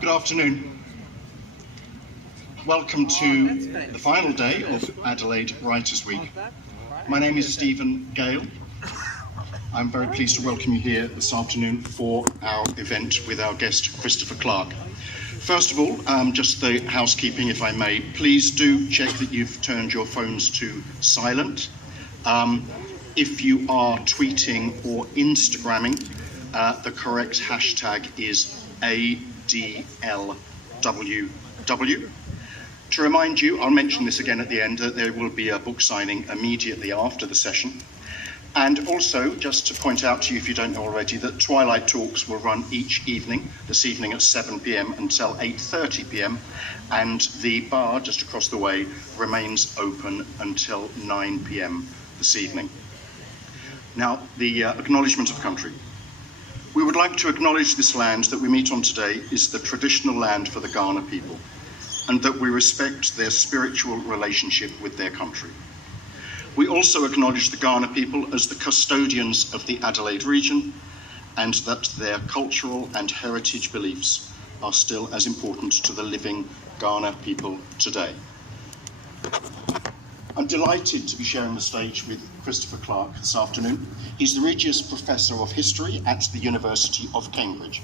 Good afternoon. Welcome to the final day of Adelaide Writers' Week. My name is Gale. I'm very pleased to welcome you here this afternoon for our event with our guest, Christopher Clark. First of all, just the housekeeping, if I may. Please do check that you've turned your phones to silent. If you are tweeting or Instagramming, the correct hashtag is ADLWW. To remind you, I'll mention this again at the end, that there will be a book signing immediately after the session. And also, just to point out to you, if you don't know already, that Twilight Talks will run each evening, this evening at 7 p.m. until 8:30 p.m. And the bar just across the way remains open until 9 p.m. this evening. Now, the acknowledgement of country. We would like to acknowledge this land that we meet on today is the traditional land for the Kaurna people, and that we respect their spiritual relationship with their country. We also acknowledge the Kaurna people as the custodians of the Adelaide region, and that their cultural and heritage beliefs are still as important to the living Kaurna people today. I'm delighted to be sharing the stage with Christopher Clark this afternoon. He's the Regius Professor of History at the University of Cambridge.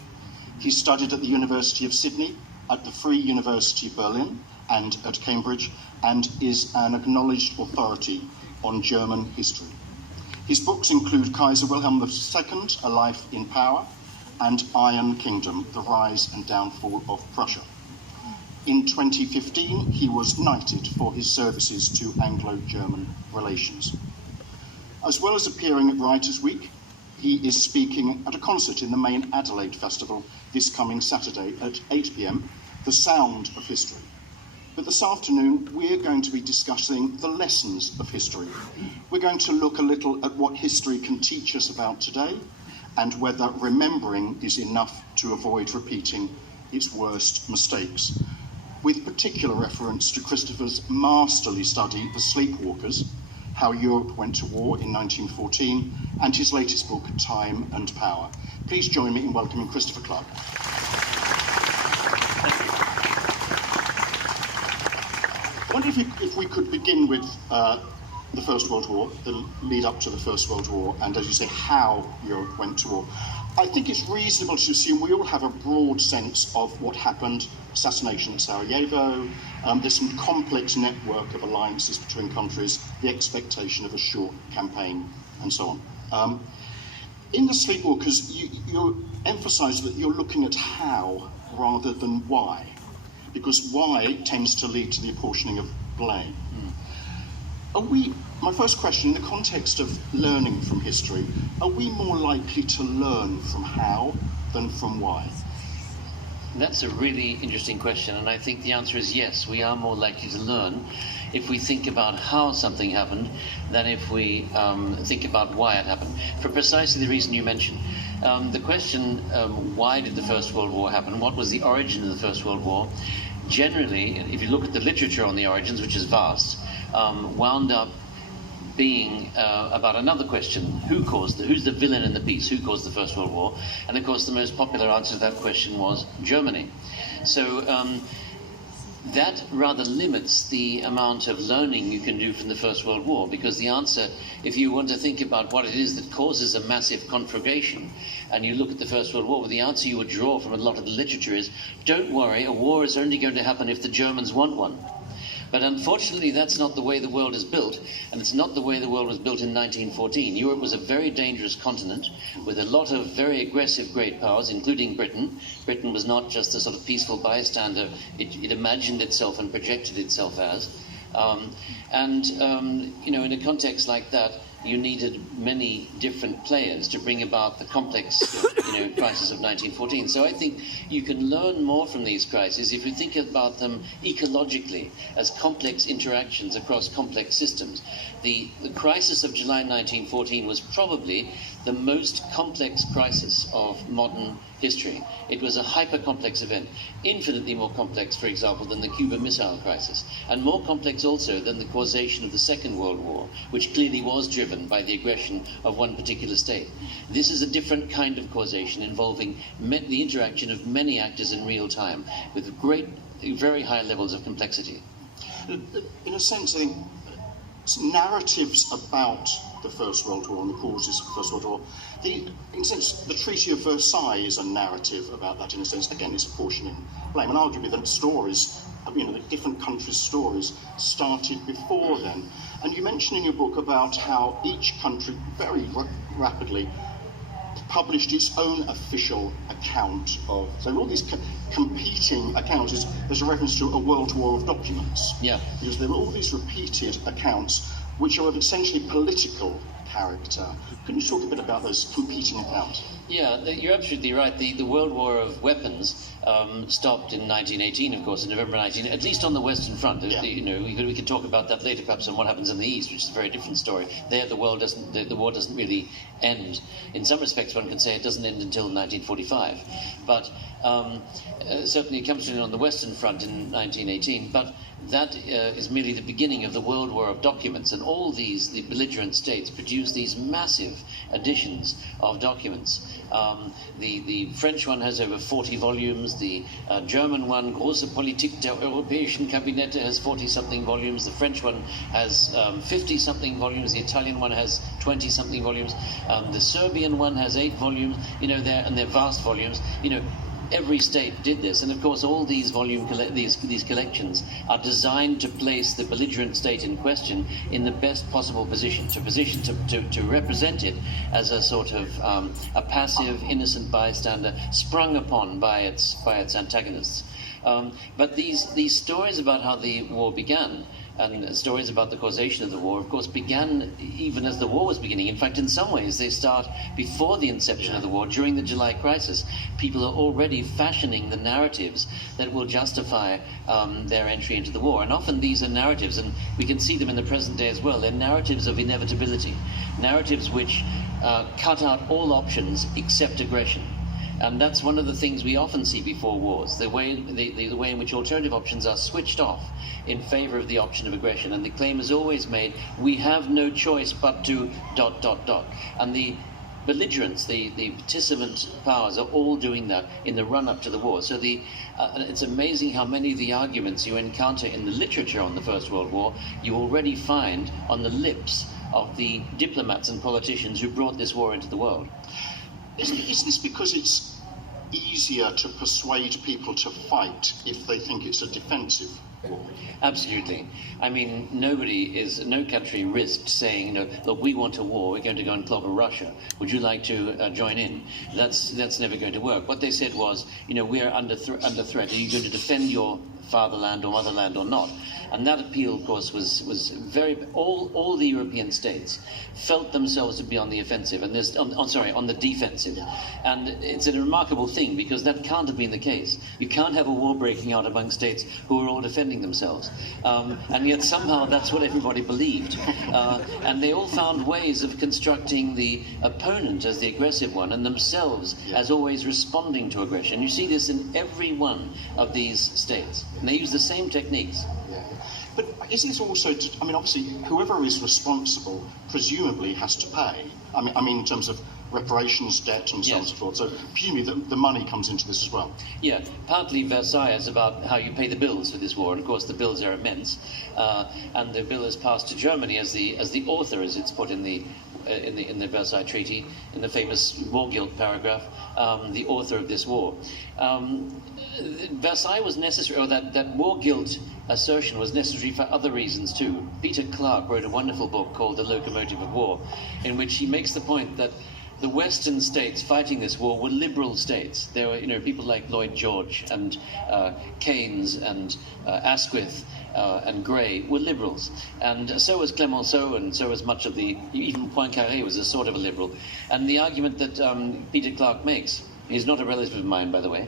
He studied at the University of Sydney, at the Free University of Berlin and at Cambridge, and is an acknowledged authority on German history. His books include Kaiser Wilhelm II, A Life in Power, and Iron Kingdom, The Rise and Downfall of Prussia. In 2015, he was knighted for his services to Anglo-German relations. As well as appearing at Writers' Week, he is speaking at a concert in the main Adelaide Festival this coming Saturday at 8 p.m, The Sound of History. But this afternoon, we're going to be discussing the lessons of history. We're going to look a little at what history can teach us about today, and whether remembering is enough to avoid repeating its worst mistakes, with particular reference to Christopher's masterly study, The Sleepwalkers, How Europe Went to War in 1914, and his latest book, Time and Power. Please join me in welcoming Christopher Clark. I wonder if we could begin with the First World War, the lead up to the First World War, and as you say, how Europe went to war. I think it's reasonable to assume we all have a broad sense of what happened: assassination at Sarajevo, there's some complex network of alliances between countries, the expectation of a short campaign, and so on. In The Sleepwalkers, you emphasise that you're looking at how rather than why, because why tends to lead to the apportioning of blame. My first question, in the context of learning from history, are we more likely to learn from how than from why? That's a really interesting question, and I think the answer is yes. We are more likely to learn if we think about how something happened than if we think about why it happened, for precisely the reason you mentioned. The question, why did the First World War happen? What was the origin of the First World War? Generally, if you look at the literature on the origins, which is vast, wound up being about another question: who's the villain in the piece? Who caused the First World War? And of course, the most popular answer to that question was Germany. So that rather limits the amount of learning you can do from the First World War, because the answer, if you want to think about what it is that causes a massive conflagration, and you look at the First World War, well, the answer you would draw from a lot of the literature is, don't worry, a war is only going to happen if the Germans want one. But unfortunately, that's not the way the world is built, and it's not the way the world was built in 1914. Europe was a very dangerous continent with a lot of very aggressive great powers, including Britain. Britain was not just a sort of peaceful bystander. It imagined itself and projected itself as. In a context like that, you needed many different players to bring about the complex, crisis of 1914. So I think you can learn more from these crises if you think about them ecologically as complex interactions across complex systems. The crisis of July 1914 was probably the most complex crisis of modern history. It was a hyper-complex event, infinitely more complex, for example, than the Cuban Missile Crisis, and more complex also than the causation of the Second World War, which clearly was driven by the aggression of one particular state. This is a different kind of causation involving the interaction of many actors in real time, with very high levels of complexity. In a sense, I think narratives about the First World War and the causes of the First World War, in a sense, the Treaty of Versailles is a narrative about that, in a sense. Again, it's apportioning blame, and arguably the stories, the different countries' stories started before then. And you mention in your book about how each country very rapidly published its own official account of, so all these competing accounts. There's a reference to a world war of documents. Yeah. Because there were all these repeated accounts which are of essentially political character. Can you talk a bit about those competing accounts? Yeah, you're absolutely right. The World War of Weapons stopped in 1918, of course, in November 19, at least on the Western Front. Yeah. We can talk about that later, perhaps, on what happens in the East, which is a very different story. There, the war doesn't really end. In some respects, one can say it doesn't end until 1945. But certainly it comes in on the Western Front in 1918. But that is merely the beginning of the World War of documents, and all the belligerent states produce these massive editions of documents. The French one has over 40 volumes, the German one, Große Politik der Europäischen Kabinette, has 40-something volumes, the French one has 50-something volumes, the Italian one has 20-something volumes, the Serbian one has 8 volumes, they're vast volumes, Every state did this, and of course all these these collections are designed to place the belligerent state in question in the best possible position to represent it as a sort of a passive, innocent bystander sprung upon by its antagonists. But these stories about how the war began, and stories about the causation of the war, of course, began even as the war was beginning. In fact, in some ways, they start before the inception of the war, during the July crisis. People are already fashioning the narratives that will justify their entry into the war. And often these are narratives, and we can see them in the present day as well. They're narratives of inevitability, narratives which cut out all options except aggression. And that's one of the things we often see before wars, the way in which alternative options are switched off in favor of the option of aggression. And the claim is always made, we have no choice but to ... And the belligerents, the participant powers, are all doing that in the run-up to the war. So it's amazing how many of the arguments you encounter in the literature on the First World War you already find on the lips of the diplomats and politicians who brought this war into the world. Is this because it's easier to persuade people to fight if they think it's a defensive war? Absolutely. I mean, no country risked saying, look, we want a war, we're going to go and clobber Russia. Would you like to join in? That's never going to work. What they said was, we're under threat. Are you going to defend your fatherland or motherland or not? And that appeal, of course, was very. All the European states felt themselves to be on the offensive, and on the defensive. And it's a remarkable thing, because that can't have been the case. You can't have a war breaking out among states who are all defending themselves, and yet somehow that's what everybody believed. And they all found ways of constructing the opponent as the aggressive one, and themselves as always responding to aggression. You see this in every one of these states, and they use the same techniques. But is this also, obviously, whoever is responsible presumably has to pay. I mean, in terms of reparations, debt, and so on and so forth. So presumably the money comes into this as well. Yeah, partly Versailles is about how you pay the bills for this war, and of course the bills are immense. And the bill is passed to Germany as the author, as it's put in the Versailles Treaty, in the famous war guilt paragraph, the author of this war. Versailles was necessary, or that war guilt assertion was necessary for other reasons too. Peter Clarke wrote a wonderful book called The Locomotive of War, in which he makes the point that the Western states fighting this war were liberal states. There were, people like Lloyd George and Keynes and Asquith and Gray were liberals, and so was Clemenceau, and so was much of even Poincaré was a sort of a liberal. And the argument that Peter Clarke makes, he's not a relative of mine, by the way,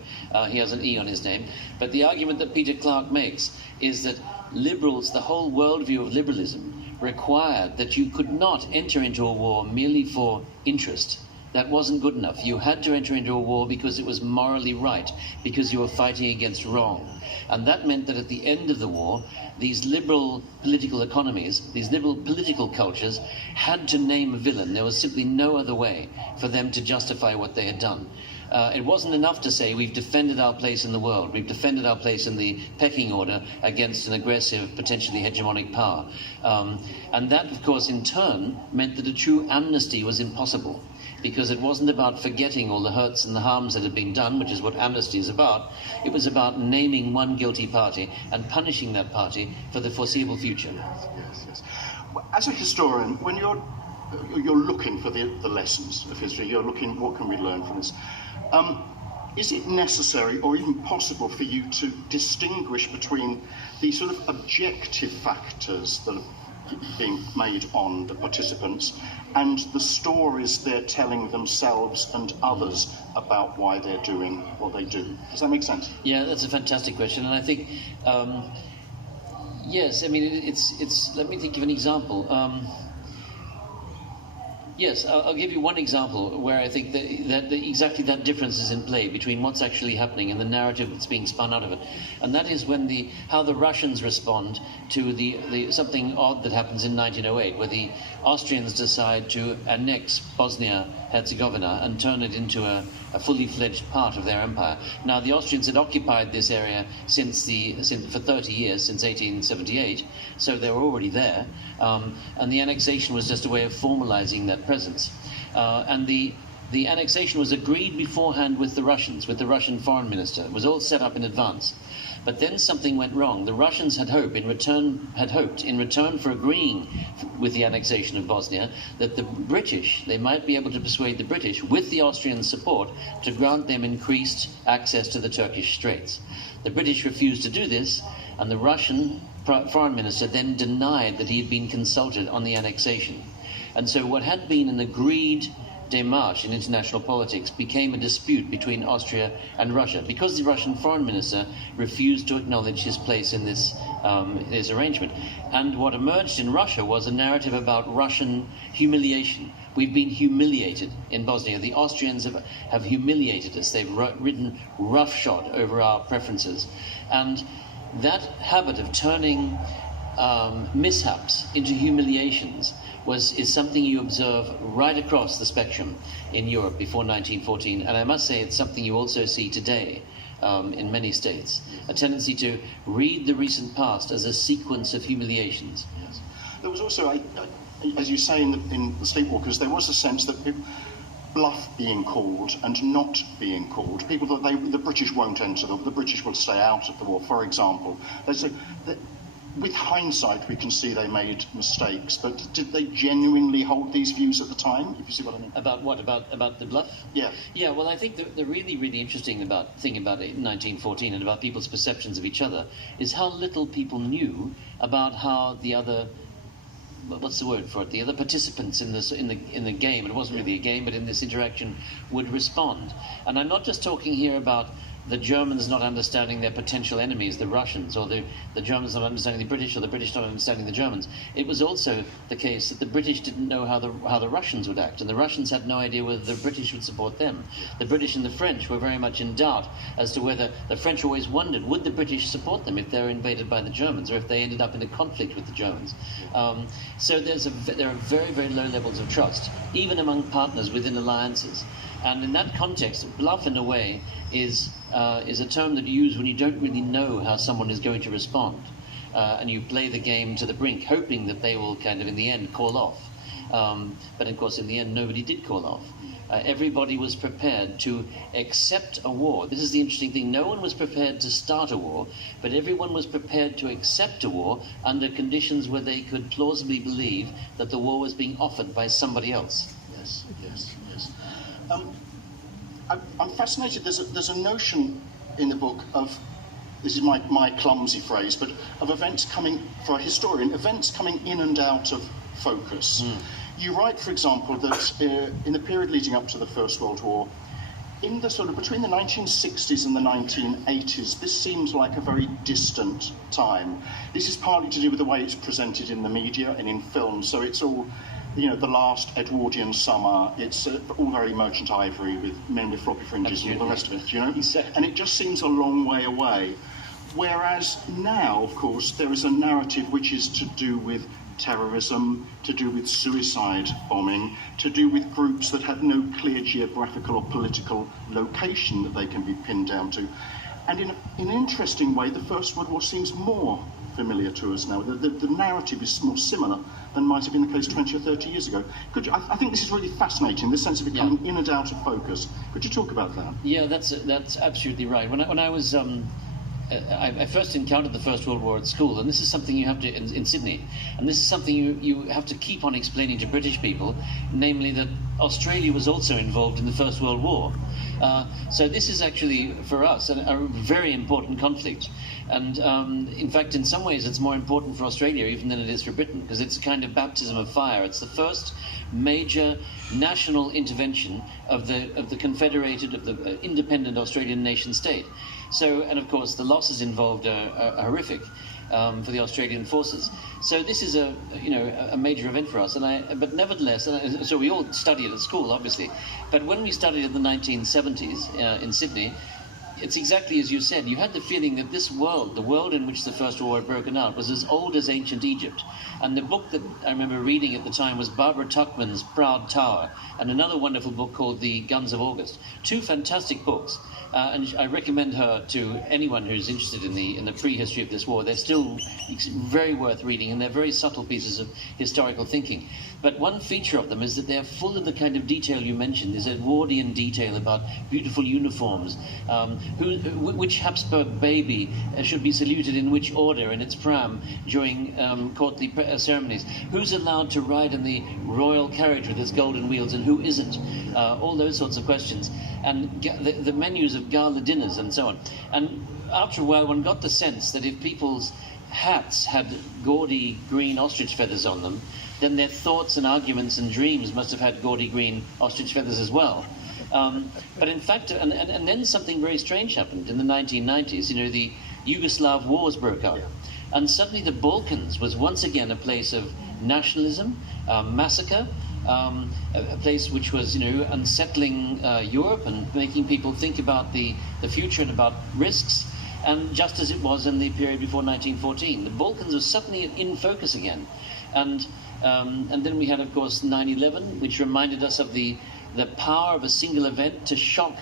he has an E on his name, but the argument that Peter Clarke makes is that liberals, the whole worldview of liberalism, required that you could not enter into a war merely for interest, That wasn't good enough. You had to enter into a war because it was morally right, because you were fighting against wrong. And that meant that at the end of the war, these liberal political economies, these liberal political cultures, had to name a villain. There was simply no other way for them to justify what they had done. It wasn't enough to say we've defended our place in the world, we've defended our place in the pecking order against an aggressive, potentially hegemonic power. And that, of course, in turn meant that a true amnesty was impossible, because it wasn't about forgetting all the hurts and the harms that had been done, which is what amnesty is about. It was about naming one guilty party and punishing that party for the foreseeable future. Yes. As a historian, when you're looking for the lessons of history, you're looking, what can we learn from this? Is it necessary or even possible for you to distinguish between the sort of objective factors that are being made on the participants and the stories they're telling themselves and others about why they're doing what they do? Does that make sense? Yeah, that's a fantastic question, and I think, yes, I mean, it's let me think of an example. Yes, I'll give you one example where I think that exactly that difference is in play between what's actually happening and the narrative that's being spun out of it, and that is when how the Russians respond to the something odd that happens in 1908, where the Austrians decide to annex Bosnia-Herzegovina and turn it into a fully fledged part of their empire. Now, the Austrians had occupied this area for 30 years, since 1878, so they were already there, and the annexation was just a way of formalizing that presence. And the annexation was agreed beforehand with the Russians, with the Russian foreign minister. It was all set up in advance. But then something went wrong. The Russians had hoped, in return for agreeing with the annexation of Bosnia, that the British, they might be able to persuade the British, with the Austrian support, to grant them increased access to the Turkish Straits. The British refused to do this, and the Russian foreign minister then denied that he had been consulted on the annexation. And so what had been an agreed démarche in international politics became a dispute between Austria and Russia, because the Russian foreign minister refused to acknowledge his place in this arrangement. And what emerged in Russia was a narrative about Russian humiliation. We've been humiliated in Bosnia. The Austrians have humiliated us. They've ridden roughshod over our preferences. And that habit of turning mishaps into humiliations is something you observe right across the spectrum in Europe before 1914, and I must say it's something you also see today in many states. A tendency to read the recent past as a sequence of humiliations. Yes. There was also, as you say in the Sleepwalkers, there was a sense that bluff being called and not being called. People that the British won't enter, the British will stay out of the war, for example. They say that, with hindsight, we can see they made mistakes, but did they genuinely hold these views at the time, if you see what I mean? About what? About the bluff? Yeah. Yeah, well, I think the really, really interesting thing about it in 1914 and about people's perceptions of each other is how little people knew about how the other, what's the word for it, the other participants in the game, and it wasn't really a game, but in this interaction, would respond. And I'm not just talking here about the Germans not understanding their potential enemies, the Russians, or the Germans not understanding the British, or the British not understanding the Germans. It was also the case that the British didn't know how the Russians would act, and the Russians had no idea whether the British would support them. The British and the French were very much in doubt as to whether the French always wondered, would the British support them if they were invaded by the Germans, or if they ended up in a conflict with the Germans. So there are very, very low levels of trust, even among partners within alliances. And in that context, bluff, in a way, is a term that you use when you don't really know how someone is going to respond. And you play the game to the brink, hoping that they will kind of, in the end, call off. But, of course, in the end, nobody did call off. Everybody was prepared to accept a war. This is the interesting thing. No one was prepared to start a war, but everyone was prepared to accept a war under conditions where they could plausibly believe that the war was being offered by somebody else. Yes. I'm fascinated. There's a notion in the book of, this is my clumsy phrase, but of events coming, for a historian, events coming in and out of focus. You write, for example, that in the period leading up to the First World War, in the sort of between the 1960s and the 1980s, this seems like a very distant time. This is partly to do with the way it's presented in the media and in film, so it's all the last Edwardian summer. It's all very merchant ivory with men with floppy fringes and all the rest of it, Exactly. And it just seems a long way away. Whereas now, of course, there is a narrative which is to do with terrorism, to do with suicide bombing, to do with groups that have no clear geographical or political location that they can be pinned down to. And in an interesting way, the First World War seems more familiar to us now. The narrative is more similar than might have been the case 20 or 30 years ago. I think this is really fascinating, this sense of it coming in and out of focus. Could you talk about that? Yeah, that's absolutely right. When I was I first encountered the First World War at school, and this is something you have to in Sydney, and this is something you have to keep on explaining to British people, namely that Australia was also involved in the First World War. So this is actually for us a very important conflict, and in fact, in some ways, it's more important for Australia even than it is for Britain, because it's a kind of baptism of fire. It's the first major national intervention of the confederated, of the independent Australian nation state. So, and of course, the losses involved are horrific for the Australian forces. So this is a major event for us. But nevertheless, so we all studied at school, obviously. But when we studied in the 1970s in Sydney, it's exactly as you said. You had the feeling that this world, the world in which the First War had broken out, was as old as ancient Egypt. And the book that I remember reading at the time was Barbara Tuchman's Proud Tower, and another wonderful book called The Guns of August. Two fantastic books. And I recommend her to anyone who's interested in the prehistory of this war. They're still very worth reading, and they're very subtle pieces of historical thinking. But one feature of them is that they're full of the kind of detail you mentioned. There's Edwardian detail about beautiful uniforms, which Habsburg baby should be saluted in which order in its pram during courtly ceremonies, who's allowed to ride in the royal carriage with its golden wheels and who isn't, all those sorts of questions, and the menus of gala dinners and so on. And after a while, one got the sense that if people's hats had gaudy green ostrich feathers on them, then their thoughts and arguments and dreams must have had gaudy green ostrich feathers as well. But in fact, and then something very strange happened in the 1990s. The Yugoslav wars broke out, and suddenly the Balkans was once again a place of nationalism, massacre, a place which was, unsettling Europe and making people think about the future and about risks. And just as it was in the period before 1914, the Balkans were suddenly in focus again. And then we had, of course, 9/11, which reminded us of the power of a single event to shock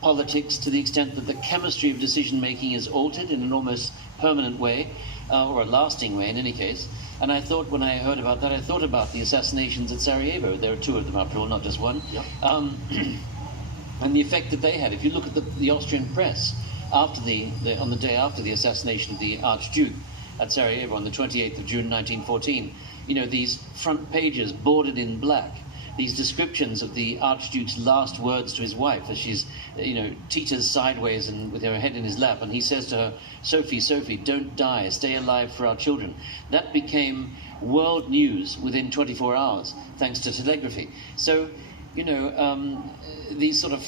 politics to the extent that the chemistry of decision-making is altered in an almost permanent way, or a lasting way in any case. And I thought, when I heard about that, I thought about the assassinations at Sarajevo. There are two of them, after all, not just one. Yep. And the effect that they had. If you look at the Austrian press after on the day after the assassination of the Archduke at Sarajevo on the 28th of June 1914, these front pages bordered in black, these descriptions of the Archduke's last words to his wife as she's, teeters sideways and with her head in his lap, and he says to her, Sophie, don't die, stay alive for our children. That became world news within 24 hours, thanks to telegraphy. So, these sort of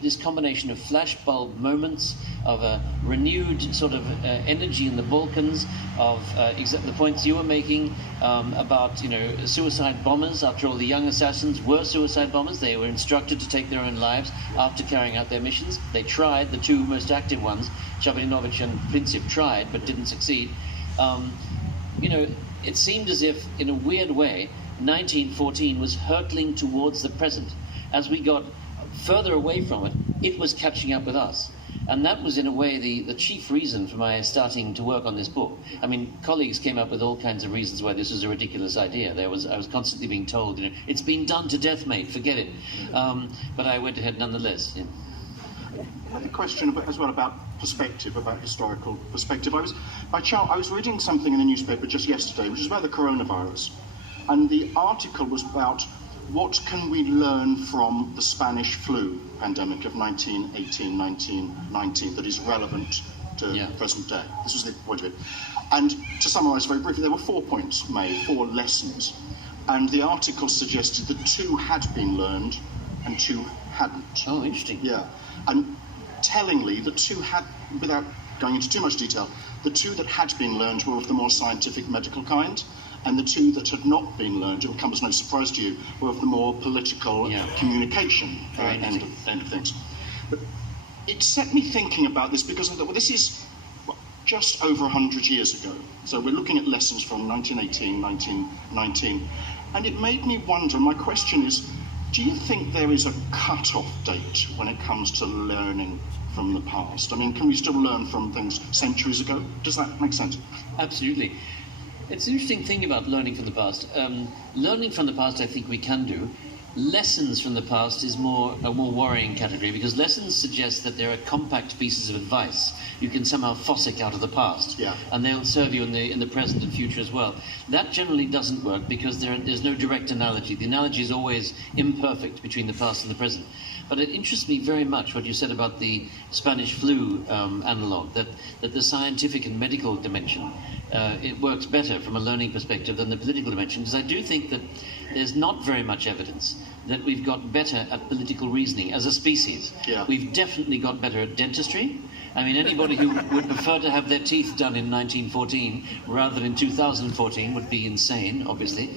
this combination of flashbulb moments of a renewed sort of energy in the Balkans, of the points you were making about suicide bombers. After all, the young assassins were suicide bombers. They were instructed to take their own lives after carrying out their missions. They tried. The two most active ones, Shabelinovich and Princip, tried but didn't succeed. It seemed as if, in a weird way, 1914 was hurtling towards the present. As we got further away from it, it was catching up with us. And that was, in a way, the chief reason for my starting to work on this book. I mean, colleagues came up with all kinds of reasons why this was a ridiculous idea. I was constantly being told, it's been done to death, mate, forget it. But I went ahead nonetheless. Yeah. I had a question as well about perspective, about historical perspective. I was reading something in the newspaper just yesterday, which was about the coronavirus. And the article was about what can we learn from the Spanish flu pandemic of 1918, 1919 that is relevant to the present day. This was the point of it. And to summarise very briefly, there were 4 points made, 4 lessons. And the article suggested that 2 had been learned and 2 hadn't. Oh, interesting. Yeah. And tellingly, the 2 had, without going into too much detail, the 2 that had been learned were of the more scientific medical kind, And the two that had not been learned, it will come as no surprise to you, were of the more political communication end of things. But it set me thinking about this because this is just over 100 years ago. So we're looking at lessons from 1918, 1919. And it made me wonder, my question is, do you think there is a cut-off date when it comes to learning from the past? I mean, can we still learn from things centuries ago? Does that make sense? Absolutely. It's an interesting thing about learning from the past. Learning from the past, I think we can do. Lessons from the past is a more worrying category, because lessons suggest that there are compact pieces of advice you can somehow fossick out of the past, and they'll serve you in the present and future as well. That generally doesn't work because there's no direct analogy. The analogy is always imperfect between the past and the present. But it interests me very much what you said about the Spanish flu analogue, that the scientific and medical dimension, it works better from a learning perspective than the political dimension, because I do think that there's not very much evidence that we've got better at political reasoning as a species. We've definitely got better at dentistry. I mean, anybody who would prefer to have their teeth done in 1914 rather than in 2014 would be insane, obviously.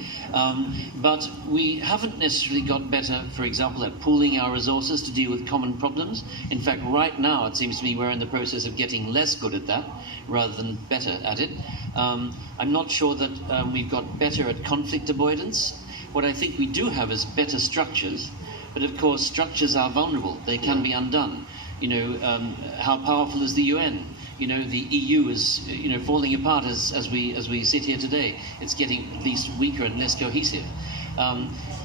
But we haven't necessarily got better, for example, at pooling our resources to deal with common problems. In fact, right now, it seems to me we're in the process of getting less good at that rather than better at it. I'm not sure that we've got better at conflict avoidance. What I think we do have is better structures, but of course structures are vulnerable. They can be undone. You know, how powerful is the UN? You know, the EU is, falling apart as we sit here today. It's getting at least weaker and less cohesive.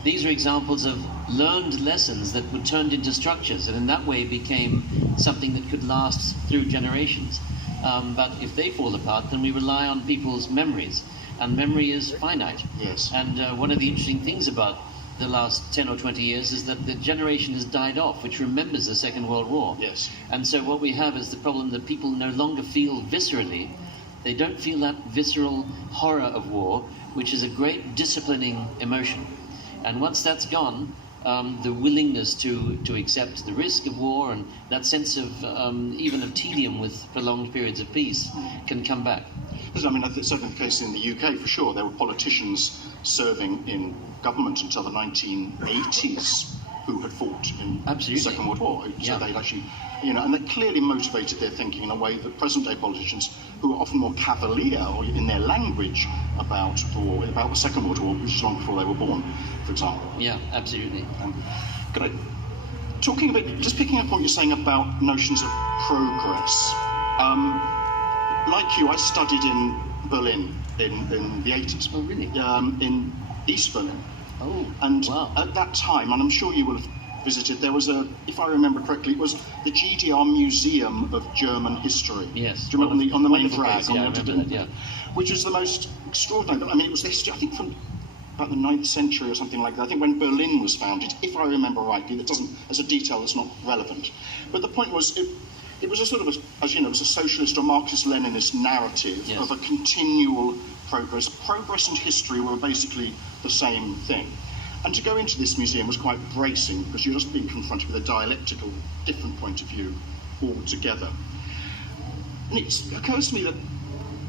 These are examples of learned lessons that were turned into structures, and in that way became something that could last through generations. But if they fall apart, then we rely on people's memories, and memory is finite. Yes. And one of the interesting things about the last 10 or 20 years is that the generation has died off, which remembers the Second World War. Yes. And so what we have is the problem that people no longer feel viscerally. They don't feel that visceral horror of war, which is a great disciplining emotion. And once that's gone, the willingness to accept the risk of war and that sense of even of tedium with prolonged periods of peace can come back. I mean, it's certainly the case in the UK for sure. There were politicians serving in government until the 1980s who had fought in the Second World War. So they'd actually, and that clearly motivated their thinking in a way that present-day politicians, who are often more cavalier or in their language about the war, about the Second World War, which is long before they were born, for example. Yeah, absolutely. Talking a bit, just picking up what you're saying about notions of progress. Like you, I studied in Berlin in the 80s. Oh, really? In East Berlin. Oh, and wow. At that time, and I'm sure you will have visited, there was if I remember correctly, it was the GDR Museum of German History. Yes. Do you remember on the main place, drag? I remember that, yeah. Which was the most extraordinary. I mean, it was the history, I think, from about the 9th century or something like that. I think when Berlin was founded, if I remember rightly. That doesn't, as a detail, that's not relevant. But the point was, it was a sort of, it was a socialist or Marxist-Leninist narrative of a continual progress. Progress and history were basically the same thing. And to go into this museum was quite bracing, because you're just being confronted with a dialectical, different point of view altogether. And it occurs to me that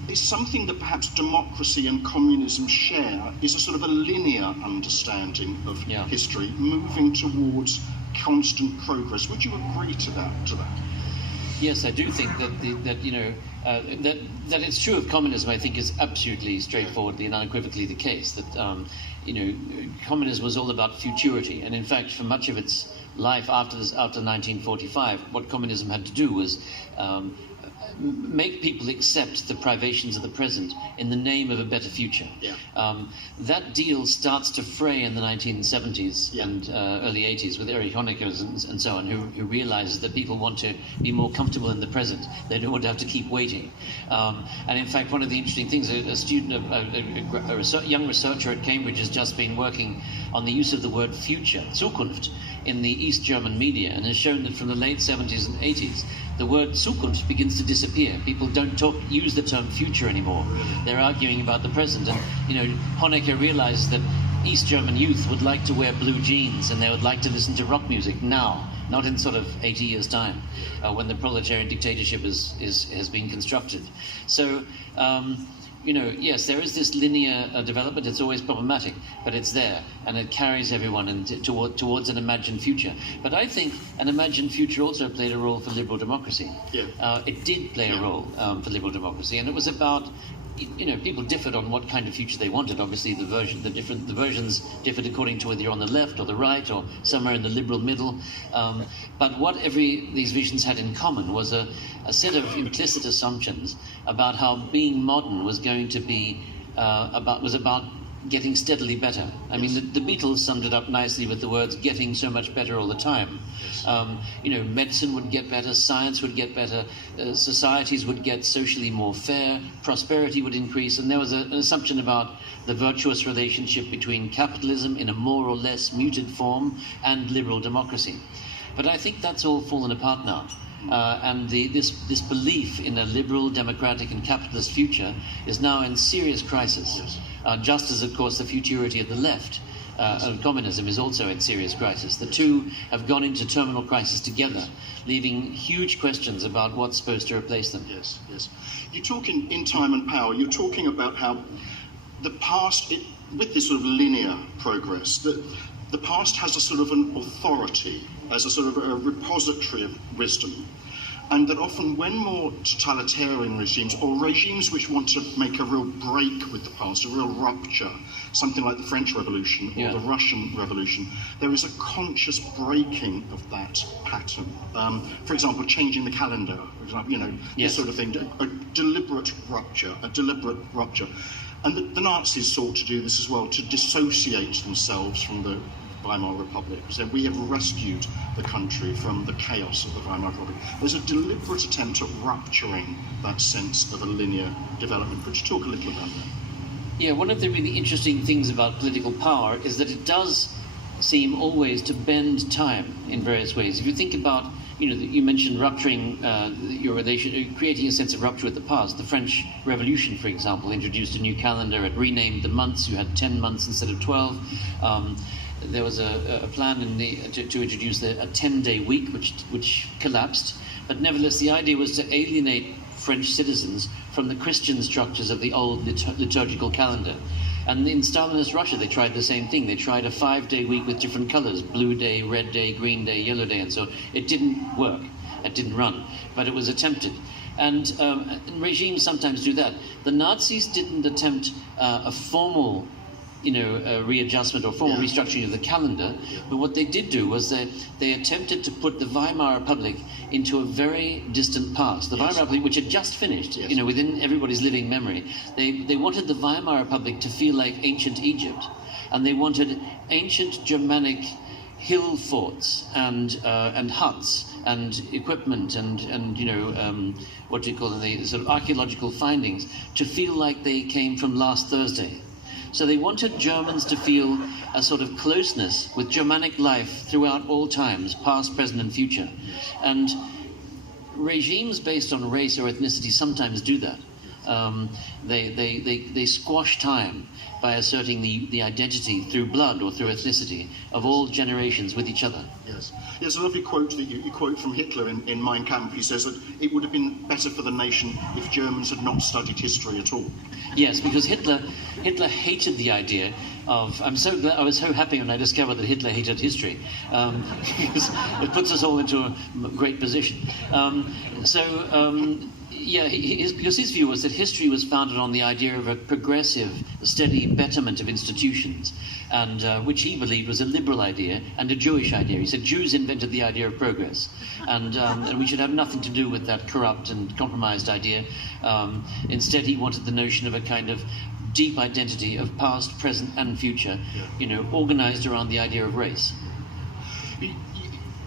it's something that perhaps democracy and communism share, is a sort of a linear understanding of history, moving towards constant progress. Would you agree to that? Yes, I do think that it's true of communism. I think is absolutely straightforwardly and unequivocally the case. That communism was all about futurity, and in fact, for much of its life after 1945, what communism had to do was make people accept the privations of the present in the name of a better future. That deal starts to fray in the 1970s and early 80s with Erich Honecker and so on, who realizes that people want to be more comfortable in the present. They don't want to have to keep waiting. And in fact, one of the interesting things, a young researcher at Cambridge has just been working on the use of the word future, Zukunft, in the East German media, and has shown that from the late 70s and 80s, the word Zukunft begins to disappear. People don't use the term future anymore. They're arguing about the present. And, Honecker realizes that East German youth would like to wear blue jeans, and they would like to listen to rock music now, not in sort of 80 years' time, when the proletarian dictatorship has been constructed. So yes, there is this linear development. It's always problematic, but it's there, and it carries everyone towards an imagined future. But I think an imagined future also played a role for liberal democracy. Yeah. It did play a role for liberal democracy, and it was about, people differed on what kind of future they wanted. Obviously, the versions differed according to whether you're on the left or the right or somewhere in the liberal middle. But what these visions had in common was a set of implicit assumptions about how being modern was going to be about getting steadily better. I mean, the Beatles summed it up nicely with the words "getting so much better all the time." Medicine would get better, science would get better, societies would get socially more fair, prosperity would increase, and there was an assumption about the virtuous relationship between capitalism in a more or less muted form and liberal democracy. But I think that's all fallen apart now. And this belief in a liberal, democratic and capitalist future is now in serious crisis. Yes. Just as, of course, the futurity of the left of communism is also in serious crisis. The two have gone into terminal crisis together, leaving huge questions about what's supposed to replace them. Yes, yes. You talk in Time and Power, you're talking about how the past, with this sort of linear progress, the past has a sort of an authority, as a sort of a repository of wisdom. And that often when more totalitarian regimes, or regimes which want to make a real break with the past, a real rupture, something like the French Revolution or the Russian Revolution, there is a conscious breaking of that pattern. For example, changing the calendar, this sort of thing, a deliberate rupture. And the Nazis sought to do this as well, to dissociate themselves from the Weimar Republic. So we have rescued the country from the chaos of the Weimar Republic. There's a deliberate attempt at rupturing that sense of a linear development. Could you talk a little about that? Yeah, one of the really interesting things about political power is that it does seem always to bend time in various ways. If you think about, you mentioned rupturing your relation, creating a sense of rupture with the past. The French Revolution, for example, introduced a new calendar. It renamed the months. You had 10 months instead of 12. There was a plan to introduce a 10-day week, which collapsed. But nevertheless, the idea was to alienate French citizens from the Christian structures of the old liturgical calendar. And in Stalinist Russia, they tried the same thing. They tried a 5-day week with different colors: blue day, red day, green day, yellow day, and so on. It didn't work. It didn't run. But it was attempted. And regimes sometimes do that. The Nazis didn't attempt a formal readjustment or formal restructuring of the calendar, but what they did do was they attempted to put the Weimar Republic into a very distant past. The Weimar Republic, which had just finished, within everybody's living memory. They wanted the Weimar Republic to feel like ancient Egypt, and they wanted ancient Germanic hill forts and huts and equipment and what do you call them, the sort of archaeological findings to feel like they came from last Thursday. So they wanted Germans to feel a sort of closeness with Germanic life throughout all times, past, present, and future. And regimes based on race or ethnicity sometimes do that. They squash time by asserting the identity through blood or through ethnicity of all generations with each other. Yes. There's a lovely quote that you quote from Hitler in Mein Kampf. He says that it would have been better for the nation if Germans had not studied history at all. Yes, because Hitler hated the idea of. I was so happy when I discovered that Hitler hated history, because it puts us all into a great position. His view was that history was founded on the idea of a progressive, steady betterment of institutions, and which he believed was a liberal idea and a Jewish idea. He said Jews invented the idea of progress, and we should have nothing to do with that corrupt and compromised idea. Instead, he wanted the notion of a kind of deep identity of past, present, and future, organized around the idea of race.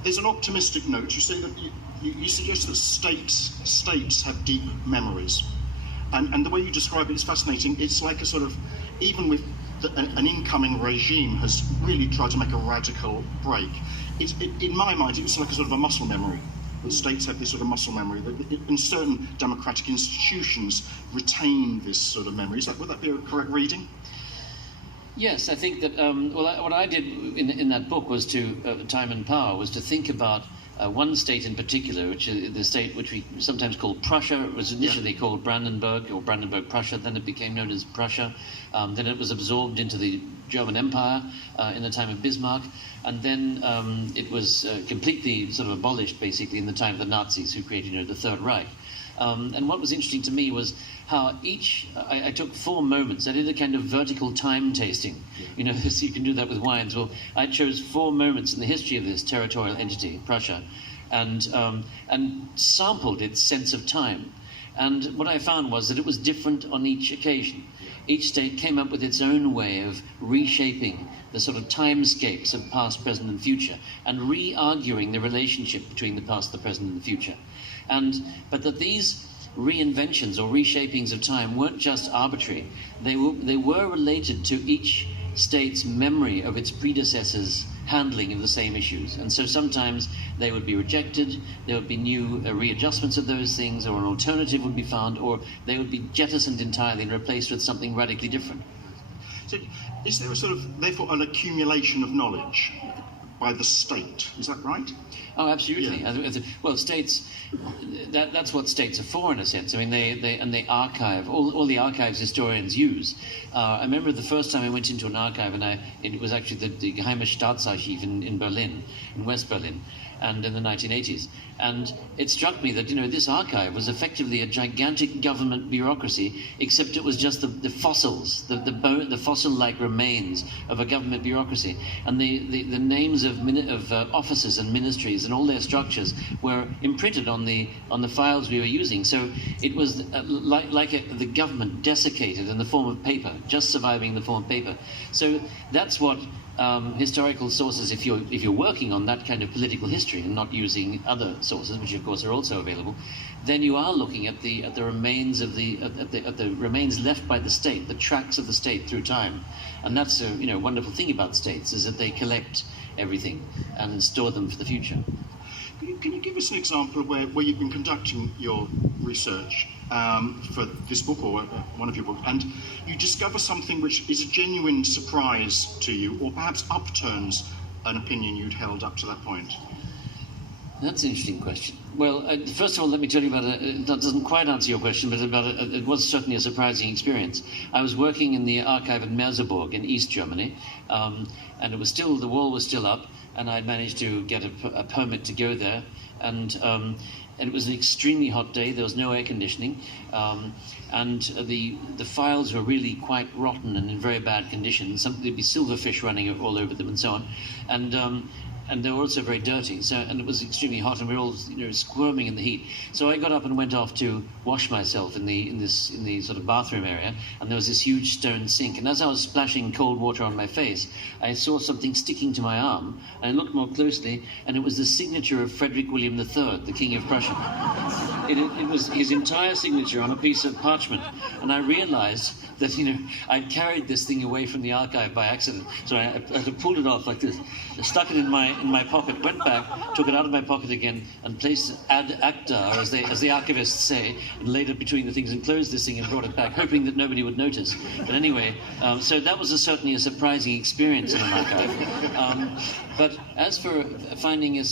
There's an optimistic note. You say that you suggest that states have deep memories, and the way you describe it is fascinating. It's like a sort of, even with an incoming regime has really tried to make a radical break. In my mind, it's like a sort of a muscle memory. The states have this sort of muscle memory. In certain democratic institutions retain this sort of memory. Would that be a correct reading? Yes, I think that what I did in that book was Time and Power was to think about one state in particular, which is the state which we sometimes call Prussia. It was initially called Brandenburg or Brandenburg-Prussia, then it became known as Prussia. Then it was absorbed into the German Empire in the time of Bismarck, and then it was completely sort of abolished basically in the time of the Nazis, who created the Third Reich. And what was interesting to me was how I took 4 moments. I did a kind of vertical time tasting. So you can do that with wines. Well, I chose 4 moments in the history of this territorial entity, Prussia, and sampled its sense of time. And what I found was that it was different on each occasion. Each state came up with its own way of reshaping the sort of timescapes of past, present, and future, and re-arguing the relationship between the past, the present, and the future. But that these reinventions or reshapings of time weren't just arbitrary. They were related to each state's memory of its predecessors' handling of the same issues. And so sometimes they would be rejected, there would be new readjustments of those things, or an alternative would be found, or they would be jettisoned entirely and replaced with something radically different. So is there a sort of, therefore, an accumulation of knowledge by the state? Is that right? Oh, absolutely. Yeah. Well, states, that's what states are for, in a sense. I mean, they archive, all the archives historians use. I remember the first time I went into an archive, and it was actually the Geheime Staatsarchiv in Berlin, in West Berlin, and in the 1980s. And it struck me that, this archive was effectively a gigantic government bureaucracy, except it was just the fossils, the fossil-like remains of a government bureaucracy. And the names of offices and ministries and all their structures were imprinted on the files we were using. So it was the government desiccated in the form of paper, just surviving in the form of paper. So that's what historical sources, if you're working on that kind of political history and not using other sources, which of course are also available, then you are looking at the remains of the remains left by the state, the tracks of the state through time. And that's a wonderful thing about states, is that they collect everything and store them for the future. Can you give us an example of where you've been conducting your research for this book or one of your books, and you discover something which is a genuine surprise to you, or perhaps upturns an opinion you'd held up to that point? That's an interesting question. Well, first of all, let me tell you about that doesn't quite answer your question, but it was certainly a surprising experience. I was working in the archive in Merseburg in East Germany, and the wall was still up, and I'd managed to get a permit to go there, and it was an extremely hot day. There was no air conditioning, and the files were really quite rotten and in very bad condition. There'd be silverfish running all over them and so on, and they were also very dirty. And it was extremely hot, and we were all squirming in the heat. So I got up and went off to wash myself in the sort of bathroom area, and there was this huge stone sink. And as I was splashing cold water on my face, I saw something sticking to my arm, and I looked more closely, and it was the signature of Frederick William III, the King of Prussia. It was his entire signature on a piece of parchment, and I realized that I'd carried this thing away from the archive by accident. So I pulled it off like this, stuck it in my pocket, went back, took it out of my pocket again, and placed it ad acta, as the archivists say, and laid it between the things and closed this thing and brought it back, hoping that nobody would notice. But anyway, so that was certainly a surprising experience in an archive. But as for finding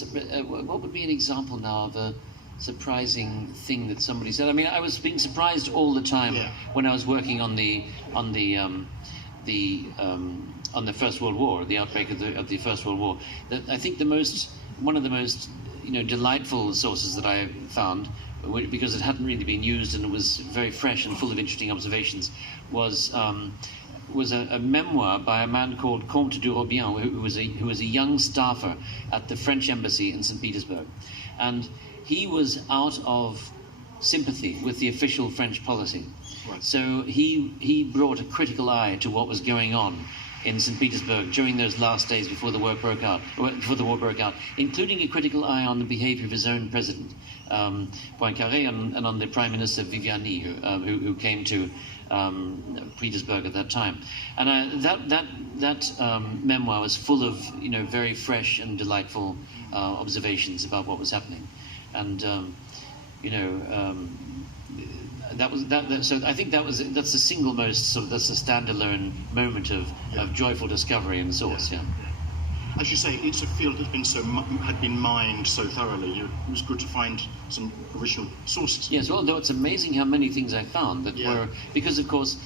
what would be an example now of a surprising thing that somebody said? I mean, I was being surprised all the time when I was working on the First World War, the outbreak of the First World War. I think one of the most delightful sources that I found, because it hadn't really been used and it was very fresh and full of interesting observations, was a memoir by a man called Comte de Robian, who was a young staffer at the French embassy in St. Petersburg, and he was out of sympathy with the official French policy. Right. So he brought a critical eye to what was going on in St. Petersburg during those last days before the war broke out, including a critical eye on the behavior of his own president, Poincaré, and on the Prime Minister Viviani, who came to Petersburg at that time. And that memoir was full of very fresh and delightful observations about what was happening. And so I think that's the single most that's a standalone moment of joyful discovery in the source. Yeah. as you say, it's a field that's been had been mined so thoroughly. It was good to find some original sources. Yes, although it's amazing how many things I found that were, because of course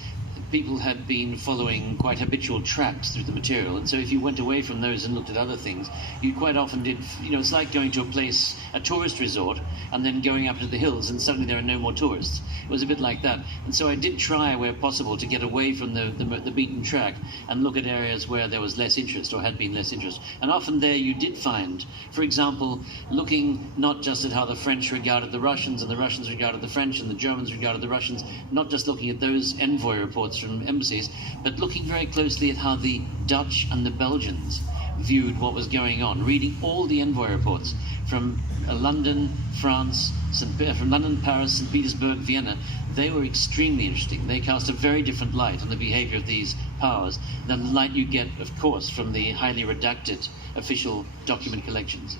people had been following quite habitual tracks through the material, and so if you went away from those and looked at other things, you quite often did, it's like going to a place, a tourist resort, and then going up to the hills and suddenly there are no more tourists. It was a bit like that. And so I did try, where possible, to get away from the beaten track and look at areas where there was less interest or had been less interest. And often there you did find, for example, looking not just at how the French regarded the Russians and the Russians regarded the French and the Germans regarded the Russians, not just looking at those envoy reports from embassies, but looking very closely at how the Dutch and the Belgians viewed what was going on, reading all the envoy reports from London, France, from London, Paris, St. Petersburg, Vienna. They were extremely interesting. They cast a very different light on the behavior of these powers than the light you get, of course, from the highly redacted official document collections.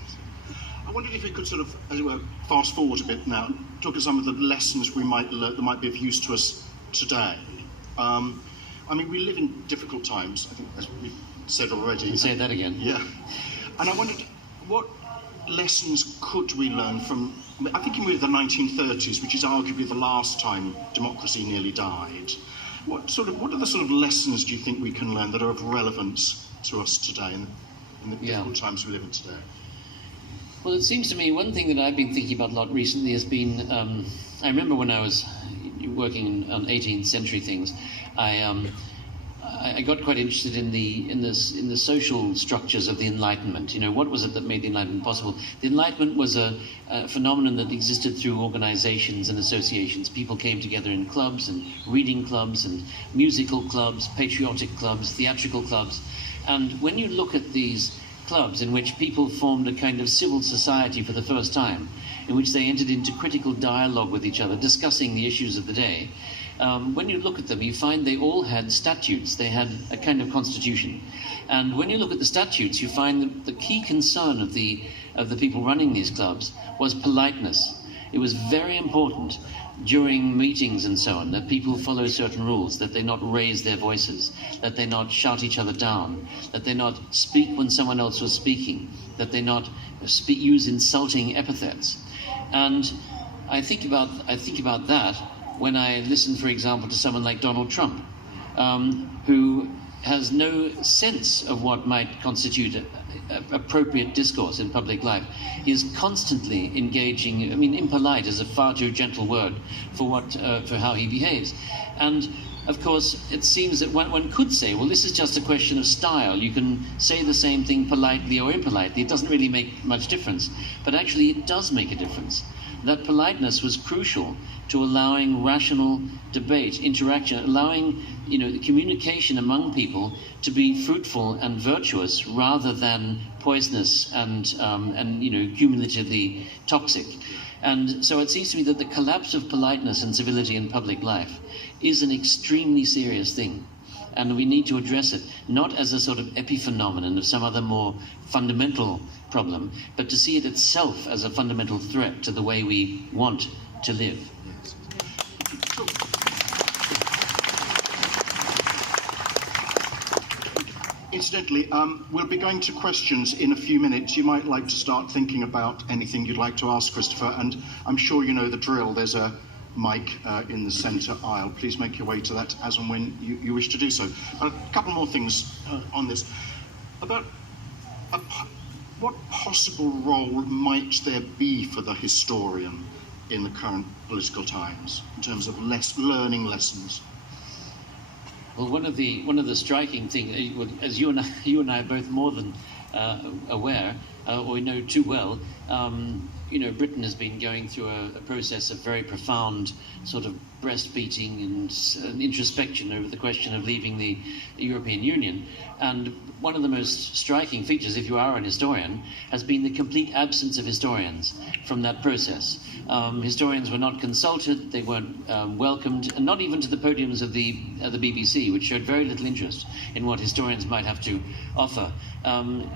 I wondered if we could sort of, as it were, fast forward a bit now, talk of some of the lessons we might learn that might be of use to us today. I mean, we live in difficult times, I think, as we've said already. And say that again. Yeah. And I wondered, what lessons could we learn from, I'm thinking with the 1930s, which is arguably the last time democracy nearly died. What are the sort of lessons do you think we can learn that are of relevance to us today in the difficult times we live in today? Well, it seems to me one thing that I've been thinking about a lot recently has been, I remember when I was working on 18th century things, I got quite interested in the social structures of the Enlightenment. What was it that made the Enlightenment possible? The Enlightenment was a phenomenon that existed through organizations and associations. People came together in clubs and reading clubs and musical clubs, patriotic clubs, theatrical clubs. And when you look at these clubs in which people formed a kind of civil society for the first time, in which they entered into critical dialogue with each other, discussing the issues of the day, when you look at them, you find they all had statutes. They had a kind of constitution. And when you look at the statutes, you find that the key concern of the people running these clubs was politeness. It was very important during meetings and so on that people follow certain rules, that they not raise their voices, that they not shout each other down, that they not speak when someone else was speaking, that they not use insulting epithets. And I think about that when I listen, for example, to someone like Donald Trump, who has no sense of what might constitute appropriate discourse in public life. He is constantly engaging. I mean, impolite is a far too gentle word for how he behaves. And of course, it seems that one could say, well, this is just a question of style. You can say the same thing politely or impolitely. It doesn't really make much difference. But actually, it does make a difference. That politeness was crucial to allowing rational debate, interaction, allowing the communication among people to be fruitful and virtuous rather than poisonous and cumulatively toxic. And so it seems to me that the collapse of politeness and civility in public life is an extremely serious thing. And we need to address it, not as a sort of epiphenomenon of some other more fundamental problem, but to see it itself as a fundamental threat to the way we want to live. Incidentally, we'll be going to questions in a few minutes. You might like to start thinking about anything you'd like to ask Christopher, and I'm sure you know the drill. There's a mic in the centre aisle. Please make your way to that as and when you wish to do so. A couple more things on this. About what possible role might there be for the historian in the current political times in terms of learning lessons? Well, one of the striking things, as you and I are both more than aware, or we know too well, Britain has been going through a process of very profound sort of breastbeating and introspection over the question of leaving the European Union. And one of the most striking features, if you are an historian, has been the complete absence of historians from that process. Historians were not consulted, they weren't welcomed, and not even to the podiums of the BBC, which showed very little interest in what historians might have to offer. And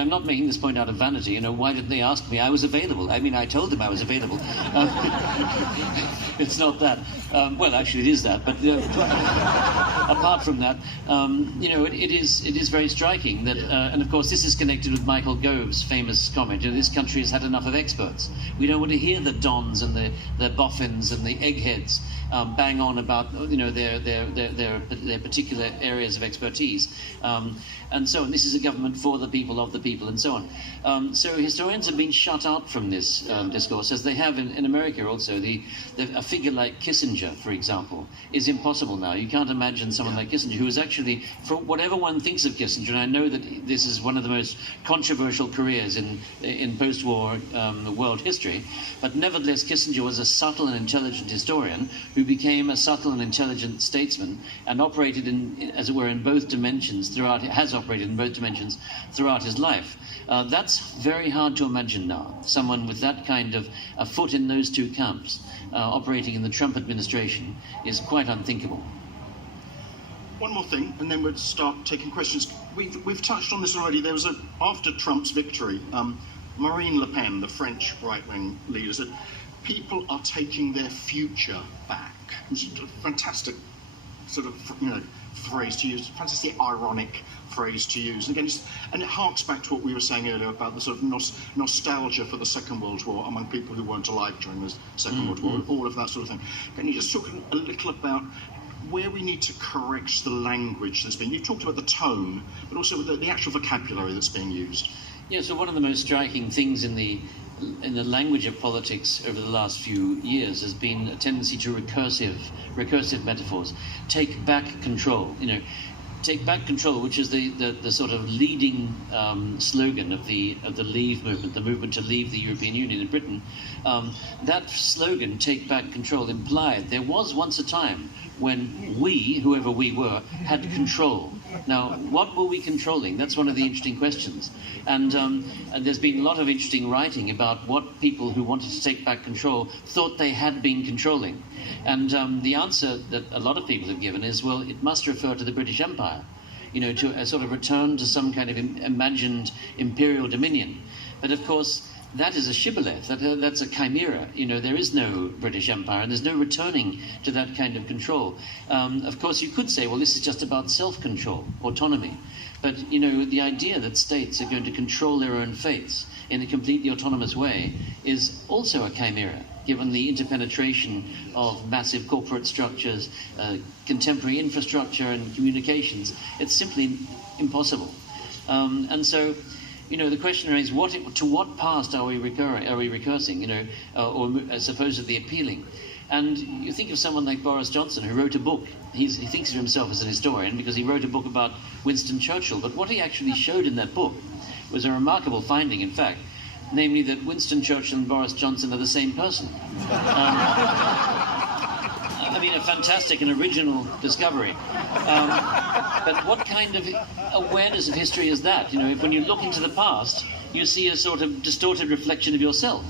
I'm not making this point out of vanity. Why didn't they ask me? I was available. I mean, I told them I was available. It's not that. Well, actually, it is that. But apart from that, it is very striking that, and of course, this is connected with Michael Gove's famous comment: this country has had enough of experts. We don't want to hear the dons and the boffins and the eggheads bang on about their particular areas of expertise, and so on. This is a government for the people, of the people, and so on. So historians have been shut out from this discourse, as they have in America also. A figure like Kissinger, for example, is impossible now. You can't imagine someone like Kissinger, who is actually, for whatever one thinks of Kissinger, and I know that this is one of the most controversial careers in post-war world history, but nevertheless Kissinger was a subtle and intelligent historian who became a subtle and intelligent statesman and operated as it were, in both dimensions has operated in both dimensions throughout his life. That's very hard to imagine now. Someone with that kind of a foot in those two camps, operating in the Trump administration, is quite unthinkable. One more thing, and then we'll start taking questions. We've touched on this already. There was after Trump's victory, Marine Le Pen, the French right-wing leader, said people are taking their future back. It's a fantastic sort of phrase to use, fantastic ironic phrase to use. And again, and it harks back to what we were saying earlier about the sort of nostalgia for the Second World War among people who weren't alive during the Second World War, all of that sort of thing. Can you just talk a little about where we need to correct the language that's being... You talked about the tone, but also the actual vocabulary that's being used. Yeah, so one of the most striking things in the language of politics over the last few years has been a tendency to recursive metaphors. Take back control. Take back control, which is the sort of leading slogan of the Leave movement, the movement to leave the European Union in Britain. That slogan, take back control, implied there was once a time when we, whoever we were, had control. Now, what were we controlling? That's one of the interesting questions. And there's been a lot of interesting writing about what people who wanted to take back control thought they had been controlling. And the answer that a lot of people have given is, well, it must refer to the British Empire, to a sort of return to some kind of imagined imperial dominion. But of course, that is a shibboleth, that's a chimera. There is no British Empire, and there's no returning to that kind of control. Of course, you could say, well, this is just about self-control, autonomy. But, the idea that states are going to control their own fates in a completely autonomous way is also a chimera, given the interpenetration of massive corporate structures, contemporary infrastructure and communications. It's simply impossible. And so... the question is, to what past are we recursing, or supposedly appealing? And you think of someone like Boris Johnson, who wrote a book. He thinks of himself as an historian because he wrote a book about Winston Churchill. But what he actually showed in that book was a remarkable finding, in fact, namely that Winston Churchill and Boris Johnson are the same person. A fantastic and original discovery. But what kind of awareness of history is that? If when you look into the past, you see a sort of distorted reflection of yourself.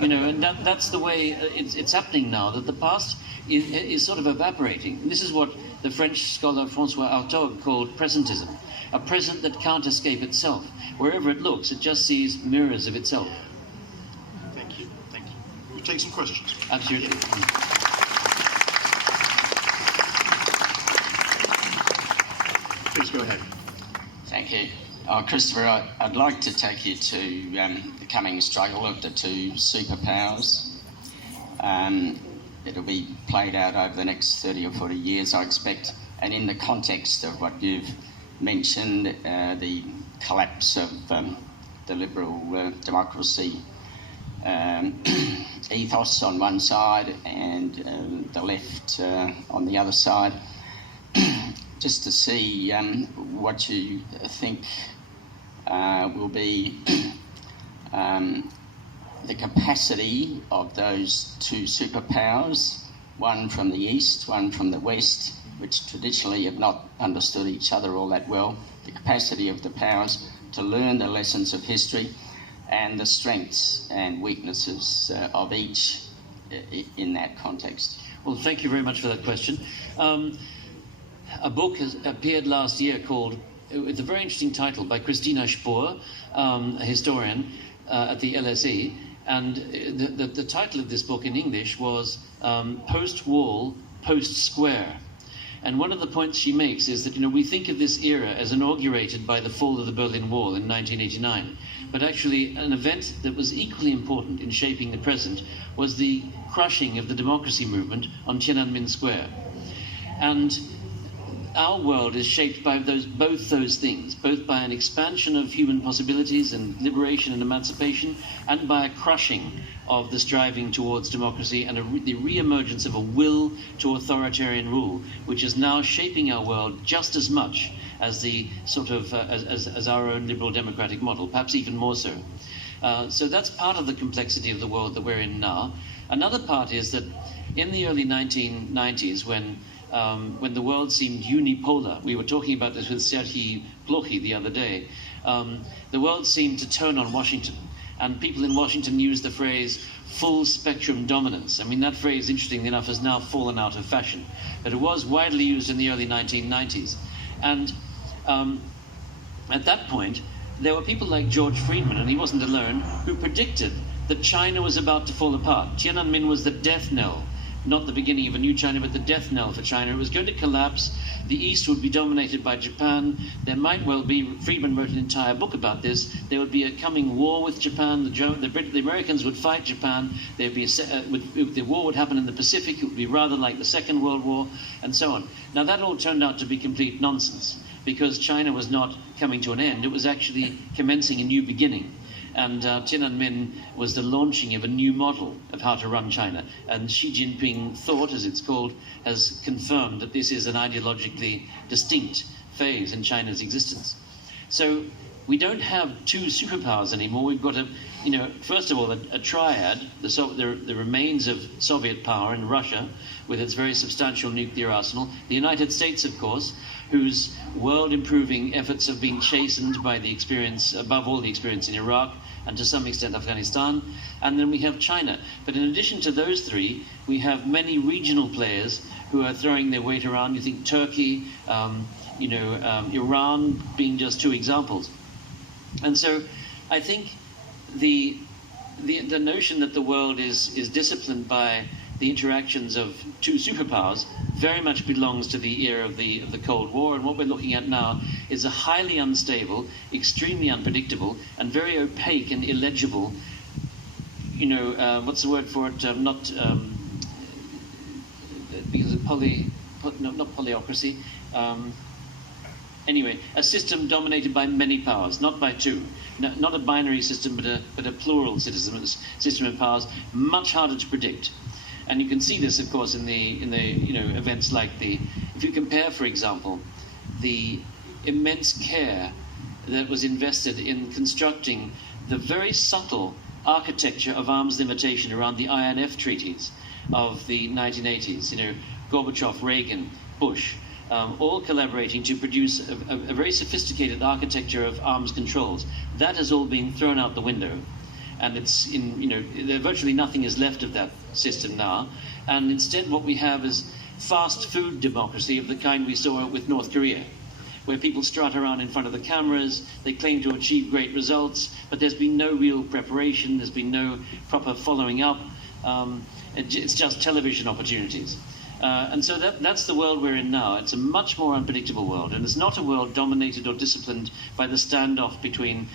And that's the way it's happening now, that the past is sort of evaporating. And this is what the French scholar François Hartog called presentism, a present that can't escape itself. Wherever it looks, it just sees mirrors of itself. Thank you. We'll take some questions. Absolutely. Yeah. Please go ahead. Thank you. Christopher, I'd like to take you to the coming struggle of the two superpowers. It'll be played out over the next 30 or 40 years, I expect, and in the context of what you've mentioned, the collapse of the liberal democracy ethos on one side and the left on the other side. Just to see what you think will be the capacity of those two superpowers, one from the east, one from the west, which traditionally have not understood each other all that well, the capacity of the powers to learn the lessons of history and the strengths and weaknesses of each in that context. Well, thank you very much for that question. A book has appeared last year called, with a very interesting title, by Christina Spohr, a historian at the LSE, And the title of this book in English was Post-Wall, Post-Square. And one of the points she makes is that, we think of this era as inaugurated by the fall of the Berlin Wall in 1989. But actually, an event that was equally important in shaping the present was the crushing of the democracy movement on Tiananmen Square. And our world is shaped by both those things, both by an expansion of human possibilities and liberation and emancipation, and by a crushing of the striving towards democracy and the re-emergence of a will to authoritarian rule, which is now shaping our world just as much as the sort of as our own liberal democratic model, perhaps even more so. So that's part of the complexity of the world that we're in now. Another part is that in the early 1990s, when the world seemed unipolar, we were talking about this with Serhii Blokhy the other day, the world seemed to turn on Washington. And people in Washington use the phrase full spectrum dominance. I mean, that phrase, interestingly enough, has now fallen out of fashion. But it was widely used in the early 1990s. And at that point, there were people like George Friedman, and he wasn't alone, who predicted that China was about to fall apart. Tiananmen was the death knell, not the beginning of a new China, but the death knell for China. It was going to collapse. The East would be dominated by Japan. There might well be, Friedman wrote an entire book about this, there would be a coming war with Japan. The Americans would fight Japan. There'd be the war would happen in the Pacific. It would be rather like the Second World War, and so on. Now, that all turned out to be complete nonsense, because China was not coming to an end. It was actually commencing a new beginning. And Tiananmen was the launching of a new model of how to run China. And Xi Jinping thought, as it's called, has confirmed that this is an ideologically distinct phase in China's existence. So we don't have two superpowers anymore. We've got first of all, a triad, the remains of Soviet power in Russia, with its very substantial nuclear arsenal. The United States, of course, whose world-improving efforts have been chastened by the experience, above all the experience in Iraq, and to some extent Afghanistan. And then we have China. But in addition to those three, we have many regional players who are throwing their weight around. You think Turkey, Iran being just two examples. And so I think the notion that the world is disciplined by the interactions of two superpowers very much belongs to the era of the Cold War, and what we're looking at now is a highly unstable, extremely unpredictable, and very opaque and illegible, what's the word for it, because of not polyocracy, anyway, a system dominated by many powers, not by two. Not a binary system, but a plural system of powers, much harder to predict. And you can see this, of course, in the events like if you compare, for example, the immense care that was invested in constructing the very subtle architecture of arms limitation around the INF treaties of the 1980s, Gorbachev, Reagan, Bush, all collaborating to produce a very sophisticated architecture of arms controls. That has all been thrown out the window. And it's virtually nothing is left of that system now. And instead what we have is fast food democracy of the kind we saw with North Korea, where people strut around in front of the cameras, they claim to achieve great results, but there's been no real preparation, there's been no proper following up. It's just television opportunities. And so that's the world we're in now. It's a much more unpredictable world, and it's not a world dominated or disciplined by the standoff between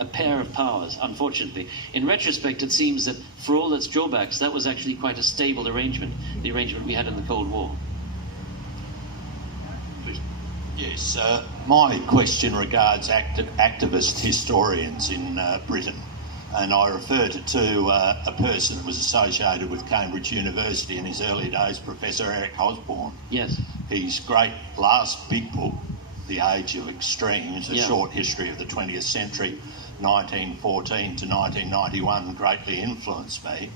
a pair of powers, unfortunately. In retrospect, it seems that for all its drawbacks, that was actually quite a stable arrangement, the arrangement we had in the Cold War. Yes, my question regards activist historians in Britain. And I refer to a person that was associated with Cambridge University in his early days, Professor Eric Osborne. Yes. His great last big book, The Age of Extremes, a short history of the 20th century, 1914 to 1991, greatly influenced me.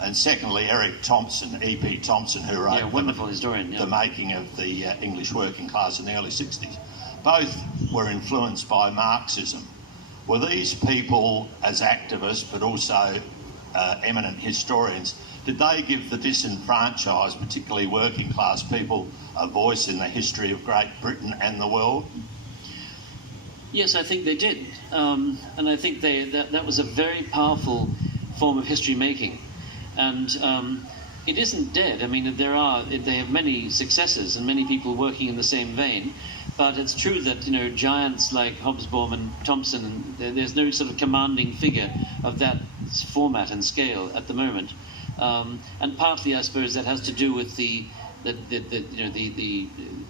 And secondly, Eric Thompson, E.P. Thompson, who wrote wonderful historian, The Making of the English Working Class in the early 60s. Both were influenced by Marxism. Were these people, as activists, but also eminent historians, did they give the disenfranchised, particularly working class people, a voice in the history of Great Britain and the world? Yes, I think they did. And I think that was a very powerful form of history making, and it isn't dead. I mean, they have many successors and many people working in the same vein, but it's true that giants like Hobsbawm and Thompson, there's no sort of commanding figure of that format and scale at the moment, and partly I suppose that has to do with the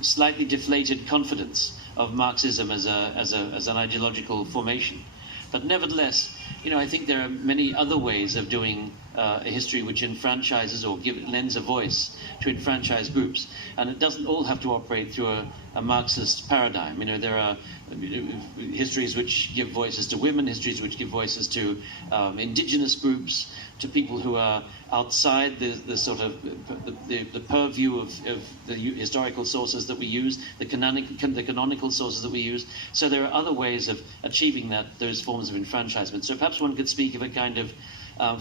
slightly deflated confidence of Marxism as an ideological formation. But nevertheless, I think there are many other ways of doing a history which enfranchises or lends a voice to enfranchised groups. And it doesn't all have to operate through a Marxist paradigm. There are histories which give voices to women, histories which give voices to indigenous groups, to people who are outside the sort of the purview of the historical sources that we use, the canonical sources that we use. So there are other ways of achieving those forms of enfranchisement. So perhaps one could speak of a kind of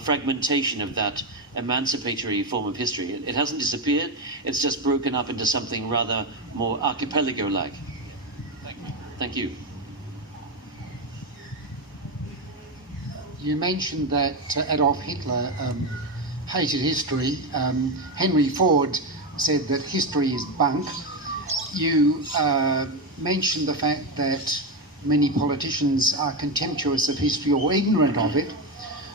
fragmentation of that emancipatory form of history. It hasn't disappeared, it's just broken up into something rather more archipelago-like. Thank you. You mentioned that Adolf Hitler hated history. Henry Ford said that history is bunk. You mentioned the fact that many politicians are contemptuous of history or ignorant of it.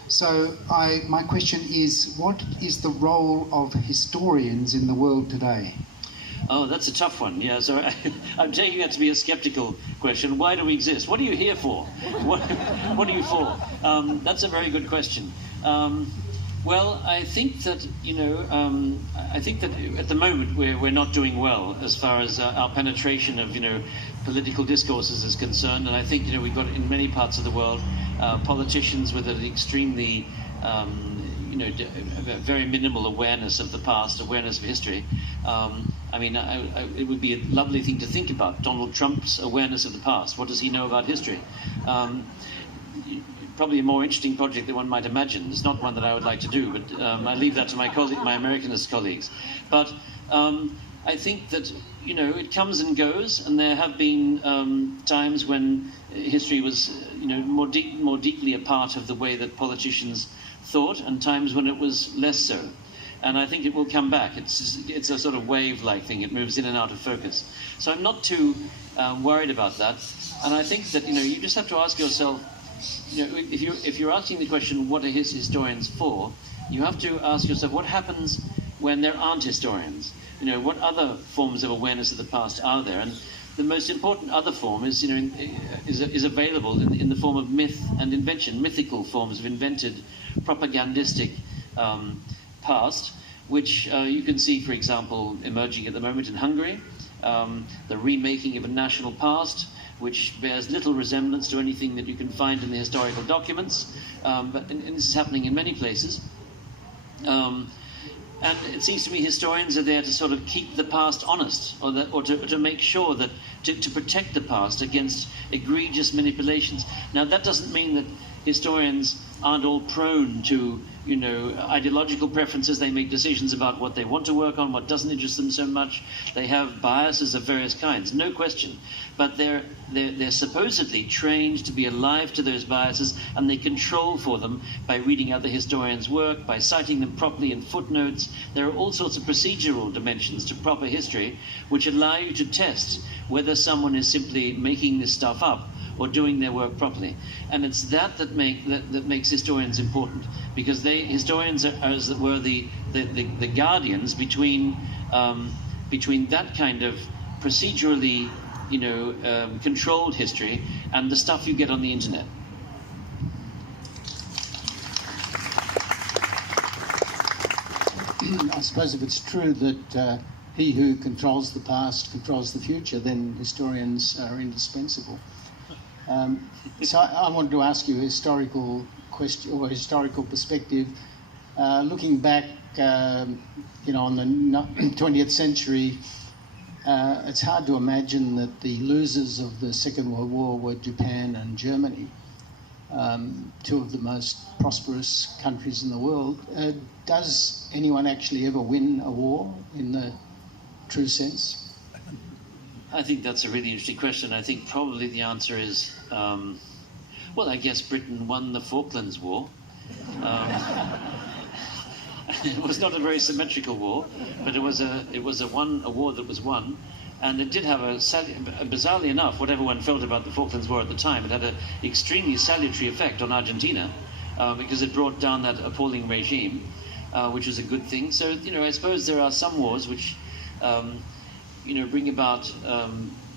So my question is, what is the role of historians in the world today? Oh, that's a tough one. Yeah, so I'm taking that to be a skeptical question. Why do we exist? What are you here for? What are you for? That's a very good question. Well, I think that at the moment we're not doing well as far as our penetration of political discourses is concerned, and I think we've got in many parts of the world politicians with an extremely very minimal awareness of the past, awareness of history. It would be a lovely thing to think about. Donald Trump's awareness of the past. What does he know about history? Probably a more interesting project than one might imagine. It's not one that I would like to do, but I leave that to my Americanist colleagues. But I think that it comes and goes, and there have been times when history was more deeply a part of the way that politicians thought, and times when it was less so. And I think it will come back. It's a sort of wave-like thing. It moves in and out of focus. So I'm not too worried about that. And I think that you just have to ask yourself, if you're asking the question, what are historians for? You have to ask yourself, what happens when there aren't historians? What other forms of awareness of the past are there? And the most important other form is available in the form of myth and invention, mythical forms of invented propagandistic past, which you can see, for example, emerging at the moment in Hungary, the remaking of a national past, which bears little resemblance to anything that you can find in the historical documents, but this is happening in many places. And it seems to me historians are there to sort of keep the past honest, or to make sure that, to protect the past against egregious manipulations. Now, that doesn't mean that historians aren't all prone to, ideological preferences. They make decisions about what they want to work on, what doesn't interest them so much. They have biases of various kinds, no question. But they're supposedly trained to be alive to those biases, and they control for them by reading other historians' work, by citing them properly in footnotes. There are all sorts of procedural dimensions to proper history which allow you to test whether someone is simply making this stuff up or doing their work properly. And it's that makes historians important, because historians are, as it were, the guardians between that kind of procedurally controlled history and the stuff you get on the internet. I suppose if it's true that he who controls the past controls the future, then historians are indispensable. So I wanted to ask you a historical question or historical perspective. Looking back, on the 20th century, it's hard to imagine that the losers of the Second World War were Japan and Germany, two of the most prosperous countries in the world. Does anyone actually ever win a war in the true sense? I think that's a really interesting question. I think probably the answer is, I guess Britain won the Falklands War. It was not a very symmetrical war, but it was a war that was won, and it did have bizarrely enough, whatever one felt about the Falklands War at the time, it had an extremely salutary effect on Argentina, because it brought down that appalling regime, which was a good thing. So, I suppose there are some wars which, bring about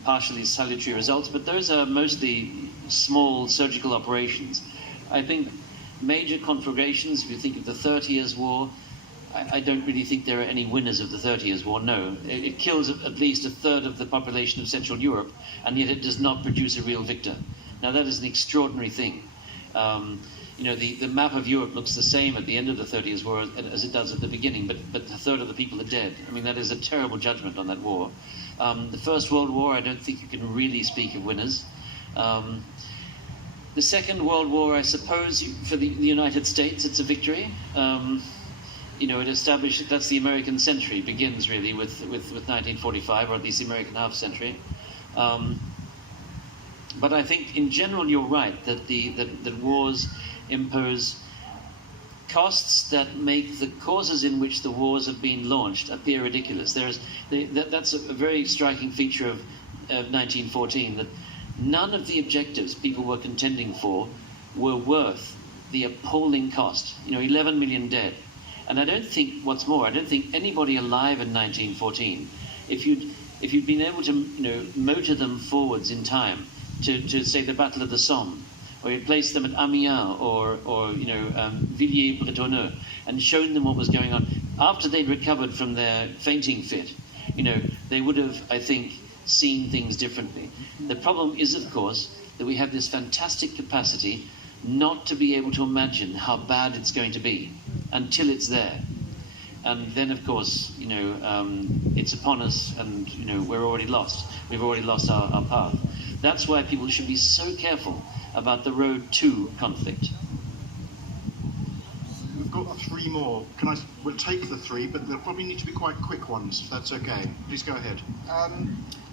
partially salutary results, but those are mostly small surgical operations. I think major conflagrations, if you think of the 30 Years' War, I don't really think there are any winners of the 30 Years' War, no. It kills at least a third of the population of Central Europe, and yet it does not produce a real victor. Now, that is an extraordinary thing. The map of Europe looks the same at the end of the 30 Years' War as it does at the beginning, but a third of the people are dead. I mean, that is a terrible judgment on that war. The First World War, I don't think you can really speak of winners. The Second World War, I suppose, for the United States, it's a victory. It established, that's the American century, begins really with 1945, or at least the American half century. But I think in general you're right, that wars impose costs that make the causes in which the wars have been launched appear ridiculous. That's a very striking feature of 1914, that none of the objectives people were contending for were worth the appalling cost. 11 million dead. And I don't think, what's more, I don't think anybody alive in 1914, if you'd been able to, motor them forwards in time to say the Battle of the Somme, or you placed them at Amiens or Villiers-Bretonneux, and shown them what was going on, after they'd recovered from their fainting fit, they would have, I think, seen things differently. The problem is, of course, that we have this fantastic capacity not to be able to imagine how bad it's going to be until it's there. And then, of course, it's upon us, and, we're already lost. We've already lost our path. That's why people should be so careful about the road to conflict. We've got 3 more. We'll take the 3, but they'll probably need to be quite quick ones, if that's okay. Please go ahead.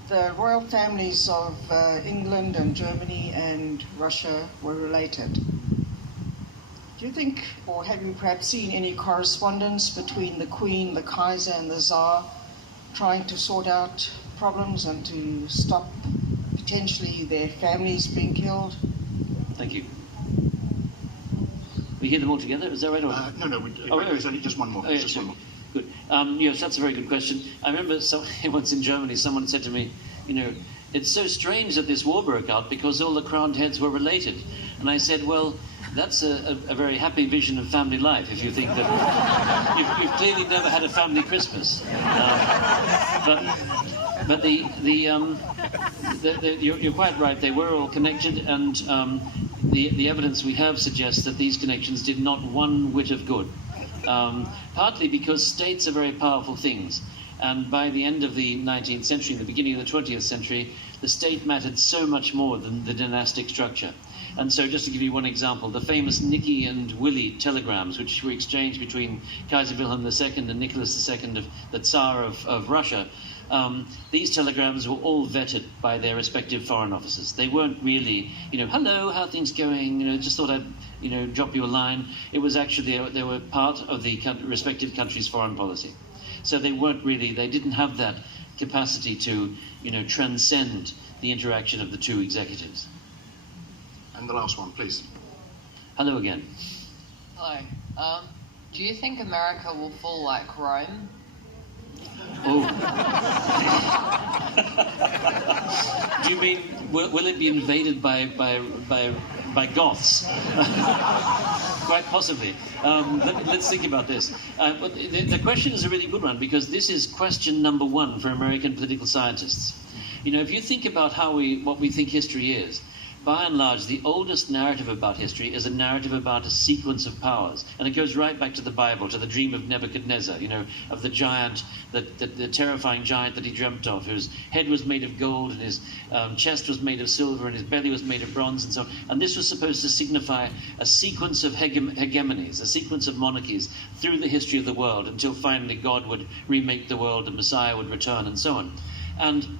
The royal families of England and Germany and Russia were related. Do you think, or have you perhaps seen any correspondence between the Queen, the Kaiser and the Tsar trying to sort out problems and to stop potentially their families being killed? Thank you. We hear them all together, is that right? No, there's only just one more. Oh, yeah, just one more. Good. Yes, that's a very good question. I remember once in Germany, someone said to me, it's so strange that this war broke out because all the crowned heads were related. And I said, well, that's a very happy vision of family life, if you think that you've clearly never had a family Christmas. But you're quite right. They were all connected, and the evidence we have suggests that these connections did not one whit of good. Partly because states are very powerful things, and by the end of the 19th century and the beginning of the 20th century, the state mattered so much more than the dynastic structure. And so, just to give you one example, the famous Nicky and Willy telegrams, which were exchanged between Kaiser Wilhelm II and Nicholas II, the Tsar of Russia, these telegrams were all vetted by their respective foreign officers. They weren't really, hello, how are things going? Just thought I'd, drop you a line. It was actually, they were part of the respective country's foreign policy. So they didn't have that capacity to, transcend the interaction of the two executives. And the last one, please. Hello again. Hello. Do you think America will fall like Rome? Oh. Do you mean, will it be invaded by Goths? Quite possibly. Let's think about this. But the question is a really good one, because this is question number 1 for American political scientists. If you think about what we think history is, by and large, the oldest narrative about history is a narrative about a sequence of powers. And it goes right back to the Bible, to the dream of Nebuchadnezzar, of the giant, the terrifying giant that he dreamt of, whose head was made of gold, and his chest was made of silver, and his belly was made of bronze, and so on. And this was supposed to signify a sequence of hegemonies, a sequence of monarchies through the history of the world, until finally God would remake the world, the Messiah would return, and so on. And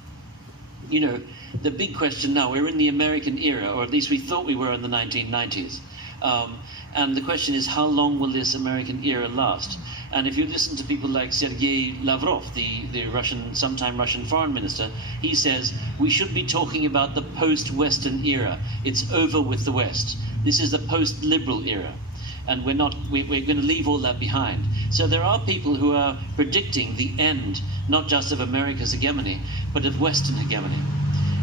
the big question now, we're in the American era, or at least we thought we were in the 1990s. And the question is, how long will this American era last? And if you listen to people like Sergei Lavrov, the Russian, sometime Russian foreign minister, he says we should be talking about the post-Western era. It's over with the West. This is the post-liberal era. And we're going to leave all that behind. So there are people who are predicting the end, not just of America's hegemony, but of Western hegemony,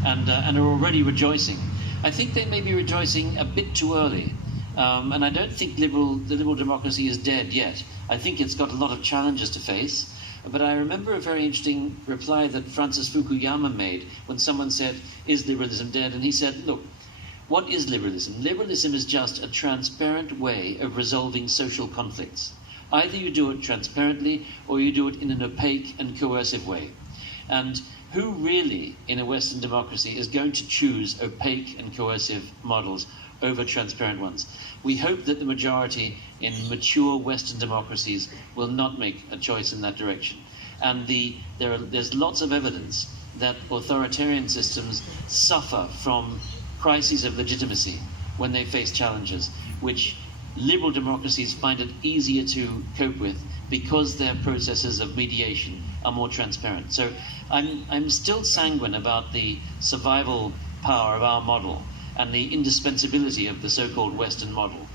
and are already rejoicing. I think they may be rejoicing a bit too early. And I don't think the liberal democracy is dead yet. I think it's got a lot of challenges to face. But I remember a very interesting reply that Francis Fukuyama made when someone said, "Is liberalism dead?" And he said, look, what is liberalism? Liberalism is just a transparent way of resolving social conflicts. Either you do it transparently or you do it in an opaque and coercive way. And who really, in a Western democracy, is going to choose opaque and coercive models over transparent ones? We hope that the majority in mature Western democracies will not make a choice in that direction. And there's lots of evidence that authoritarian systems suffer from crises of legitimacy when they face challenges, which liberal democracies find it easier to cope with because their processes of mediation are more transparent. So I'm still sanguine about the survival power of our model and the indispensability of the so-called Western model.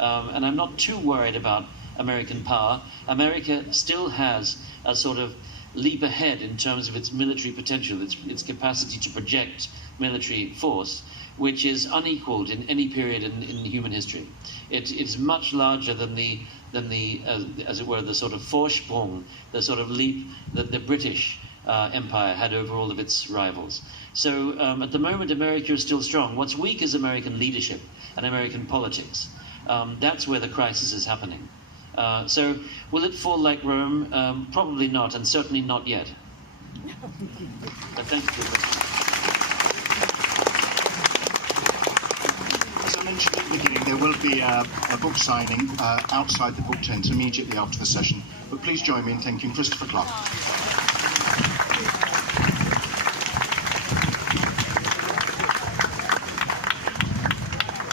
And I'm not too worried about American power. America still has a sort of leap ahead in terms of its military potential, its capacity to project military force, which is unequaled in any period in human history. It's much larger than the as it were, the sort of Vorsprung, the sort of leap that the British Empire had over all of its rivals. So at the moment, America is still strong. What's weak is American leadership and American politics. That's where the crisis is happening. So will it fall like Rome? Probably not, and certainly not yet. But thank you for your question. As I mentioned at the beginning, there will be a book signing outside the book tent immediately after the session. But please join me in thanking Christopher Clark.